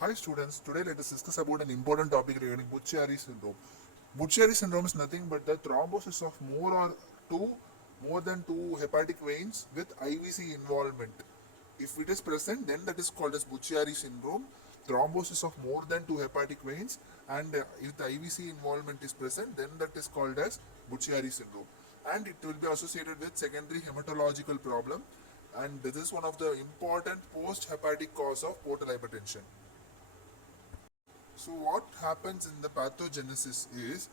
Hi students, today let us discuss about an important topic regarding Buchiari syndrome. Buchiari syndrome is nothing but the thrombosis of more than two hepatic veins with IVC involvement. If it is present, then that is called as Buchiari syndrome. Thrombosis of more than two hepatic veins, and if the IVC involvement is present, then that is called as Buchiari syndrome. And it will be associated with secondary hematological problem, and this is one of the important post-hepatic cause of portal hypertension. So what happens in the pathogenesis is,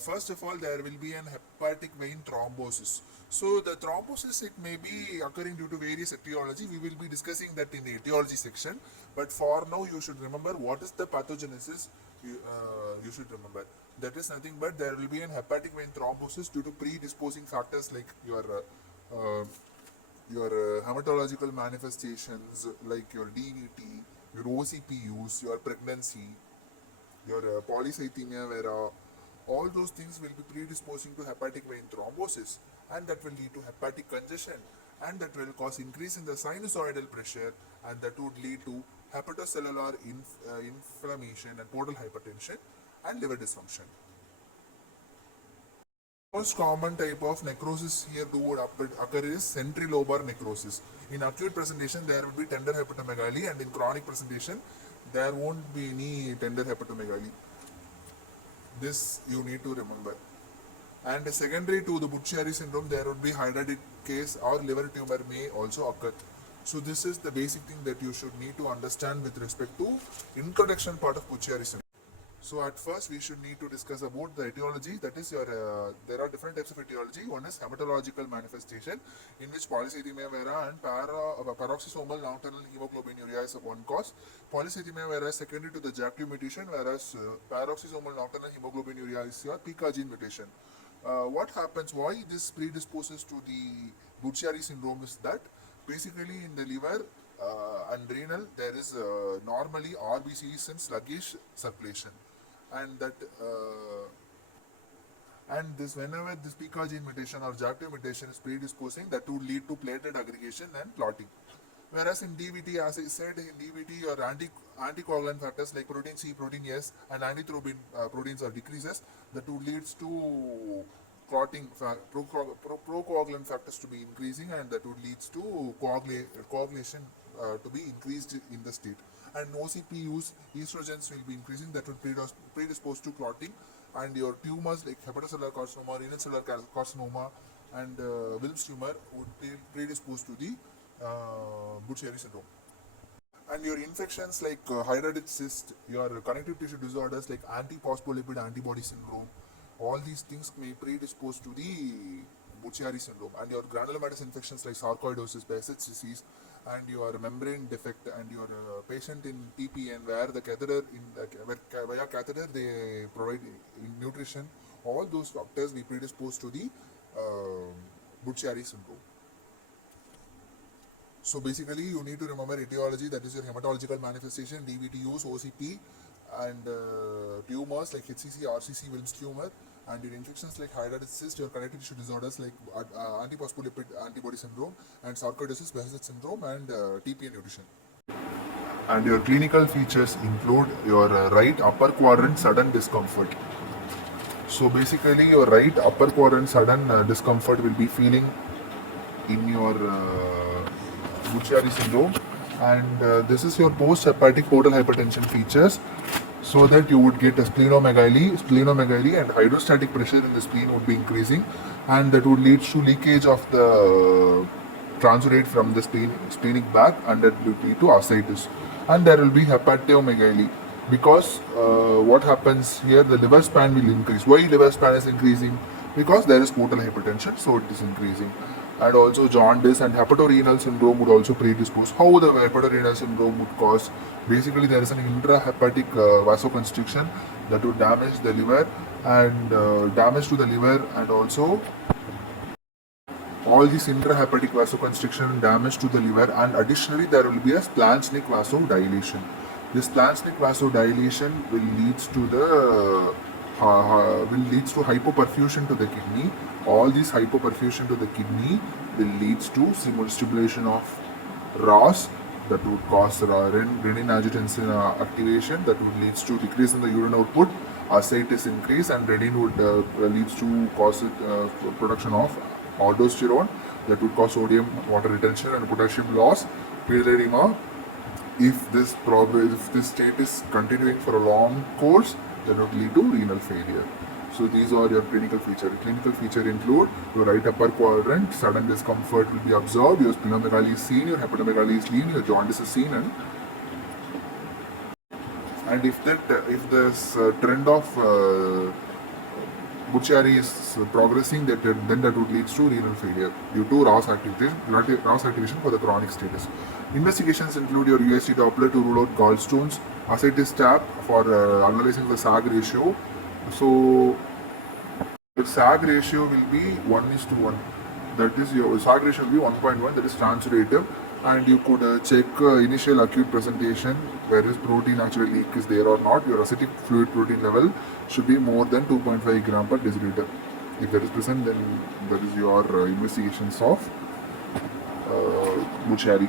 first of all, there will be an hepatic vein thrombosis. So the thrombosis, it may be occurring due to various etiology. We will be discussing that in the etiology section. But for now, you should remember what is the pathogenesis. You should remember that is nothing but there will be an hepatic vein thrombosis due to predisposing factors like your hematological manifestations like your DVT, your OCPUs, your pregnancy, your polycythemia vera, all those things will be predisposing to hepatic vein thrombosis, and that will lead to hepatic congestion, and that will cause increase in the sinusoidal pressure, and that would lead to hepatocellular inflammation and portal hypertension and liver dysfunction. Most common type of necrosis here would occur is centrilobar necrosis. In acute presentation, there will be tender hepatomegaly, and in chronic presentation, there won't be any tender hepatomegaly. This you need to remember. And secondary to the Buchiari syndrome, there would be hydratic case or liver tumor may also occur. So this is the basic thing that you should need to understand with respect to introduction part of Buchiari syndrome. So at first we should need to discuss about the etiology. That is there are different types of etiology. One is hematological manifestation, in which polycythemia vera and paroxysomal nocturnal hemoglobinuria is one cause. Polycythemia vera is secondary to the JAK2 mutation, whereas paroxysomal nocturnal hemoglobinuria is your PK gene mutation. What happens, why this predisposes to the Buchiari syndrome is that basically in the liver and renal there is normally RBCs and sluggish circulation, and that and this whenever this PK gene mutation or JAK2 mutation is predisposing, that would lead to platelet aggregation and clotting. Whereas in DVT, as I said, in DVT your anticoagulant factors like protein C, protein S and antithrombin proteins are decreases, that would leads to clotting, procoagulant factors to be increasing, and that would leads to coagulation to be increased in the state. And OCPUs, estrogens will be increasing, that will predispose to clotting, and your tumors like hepatocellular carcinoma, renal cellular carcinoma, and Wilms tumor would be predisposed to the Buchiari syndrome. And your infections like hydatid cyst, your connective tissue disorders like antiphospholipid antibody syndrome, all these things may predispose to the Buchiari syndrome. And your granulomatous infections like sarcoidosis, Behçet's disease, and your membrane defect, and your patient in TPN where the catheter via catheter they provide nutrition, all those factors we predispose to the Buchiari syndrome. So basically you need to remember etiology, that is your hematological manifestation, DVTUs, OCP, and tumors like HCC, RCC, Wilms tumor, and your infections like hydatid cyst, your connective tissue disorders like antiphospholipid antibody syndrome, and sarcoidosis, Behçet's syndrome, and TPN nutrition. And your clinical features include your right upper quadrant sudden discomfort. So basically your right upper quadrant sudden discomfort will be feeling in your Buchiari syndrome, and this is your post-hepatic portal hypertension features, so that you would get a splenomegaly, and hydrostatic pressure in the spleen would be increasing, and that would lead to leakage of the transurate from the splenic bag, and that will lead to ascites, and there will be hepatomegaly. Because what happens here, the liver span will increase. Why liver span is increasing? Because there is portal hypertension, so it is increasing. And also jaundice and hepatorenal syndrome would also predispose. How the hepatorenal syndrome would cause? Basically, there is an intrahepatic vasoconstriction that would damage the liver, and damage to the liver, and also all this intrahepatic vasoconstriction, damage to the liver, and additionally there will be a splanchnic vasodilation. This splanchnic vasodilation will leads to the hypoperfusion to the kidney. All this hypoperfusion to the kidney will leads to stimulation of ROS, that would cause renin-angiotensin activation, that would leads to decrease in the urine output, ascites increase, and renin would leads to cause production of aldosterone, that would cause sodium water retention and potassium loss, pale edema. If this state is continuing for a long course, that would lead to renal failure. So these are your clinical features. Clinical feature include your right upper quadrant, sudden discomfort will be observed, your splenomegaly is seen, your hepatomegaly is seen, your jaundice is seen, and if this trend of Buchiari is progressing, then that would lead to renal failure due to ROS activation for the chronic status. Investigations include your USG Doppler to rule out gallstones, ascites tap for analyzing the SAG ratio. So the SAG ratio will be 1:1. That is, your SAG ratio will be 1.1, that is transurative. And you could check initial acute presentation, whereas protein actually leak is there or not. Your acidic fluid protein level should be more than 2.5 gram per deciliter. If that is present, then that is your investigations of Buchiari.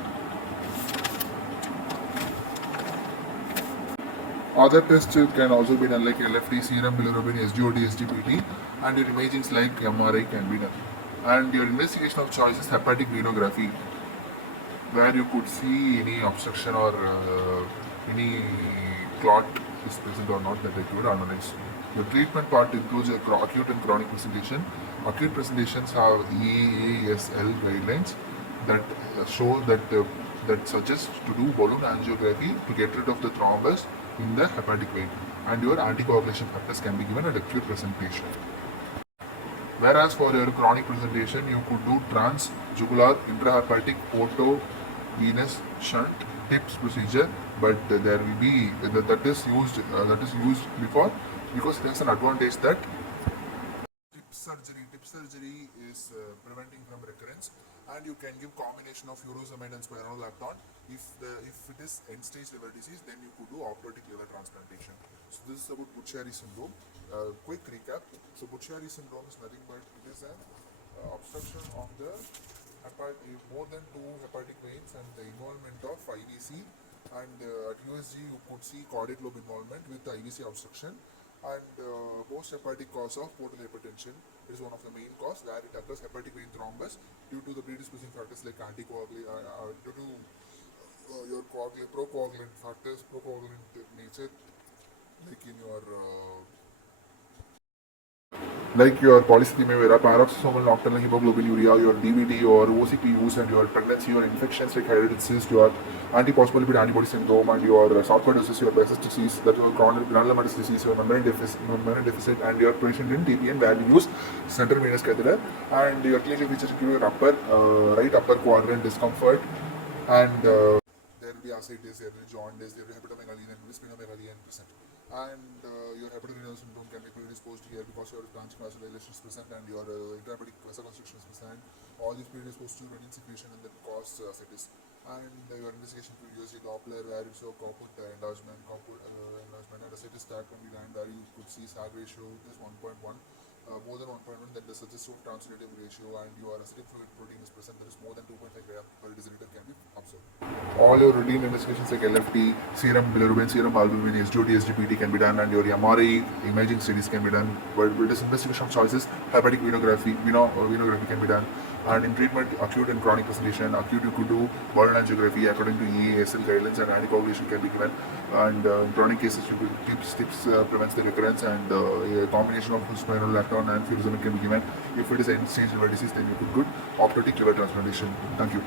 Other tests can also be done like LFT, serum bilirubin, SGOT, SGPT, and your imagings like MRI can be done. And your investigation of choice is hepatic venography, where you could see any obstruction or any clot is present or not, that you would analyze. The treatment part includes acute and chronic presentation. Acute presentations have EASL guidelines that show that suggest to do balloon angiography to get rid of the thrombus in the hepatic vein, and your anticoagulation factors can be given at acute presentation. Whereas for your chronic presentation, you could do transjugular intrahepatic portovenous shunt TIPS procedure, but there will be that is used because there's an advantage that TIP surgery is preventing from recurrence, and you can give combination of furosemide and spironolactone. If it is end-stage liver disease, then you could do operatic liver transplantation. So this is about Buchiari syndrome. Quick recap. So Buchiari syndrome is nothing but it is an obstruction of the more than 2 hepatic veins and the involvement of IVC. And at USG you could see caudate lobe involvement with the IVC obstruction. And most hepatic cause of portal hypertension is one of the main cause, where it occurs hepatic vein thrombus due to the predisposing factors like due to your procoagulant factors, procoagulant nature, like in your polycythemia vera, paroxysmal nocturnal hemoglobinuria, your DVT or OCP use, and your pregnancy or infections like hereditary cyst, your antiphospholipid antibody syndrome, and your sarcoidosis, your Behçet's disease, that your chronic granulomatous disease, your membrane deficit, and your patient in TPN, where you use central venous catheter, and your clinical features include your right upper quadrant discomfort, and there will be ascites, there will be jaundice, there will be hepatomegaly, there will be splenomegaly and present. And your hepatorenal syndrome can be predisposed here because your branching vasodilation is present and your intrahepatic vasoconstriction is present. All these predisposed to renin secretion and then cause ascites. And your investigation to USG Doppler, where you saw compound enlargement, and ascites tag can be done, where you could see SAG ratio is 1.1. More than 1.1, then the suggestive transulative ratio, and your acidic fluid protein is present, that is more than 2.5 gram per deciliter can be observed. All your routine investigations like LFT, serum bilirubin, serum albumin, SGOT, SGPT can be done, and your MRI imaging studies can be done. But with this investigation of choices, hepatic venography can be done. And in treatment, acute and chronic presentation, acute you could do balloon angiography according to EASL guidelines, and anticoagulation can be given. And in chronic cases, you could TIPS prevents the recurrence, and a combination of spironolactone and furosemide can be given. If it is end-stage liver disease, then you could do operatic liver transplantation. Thank you.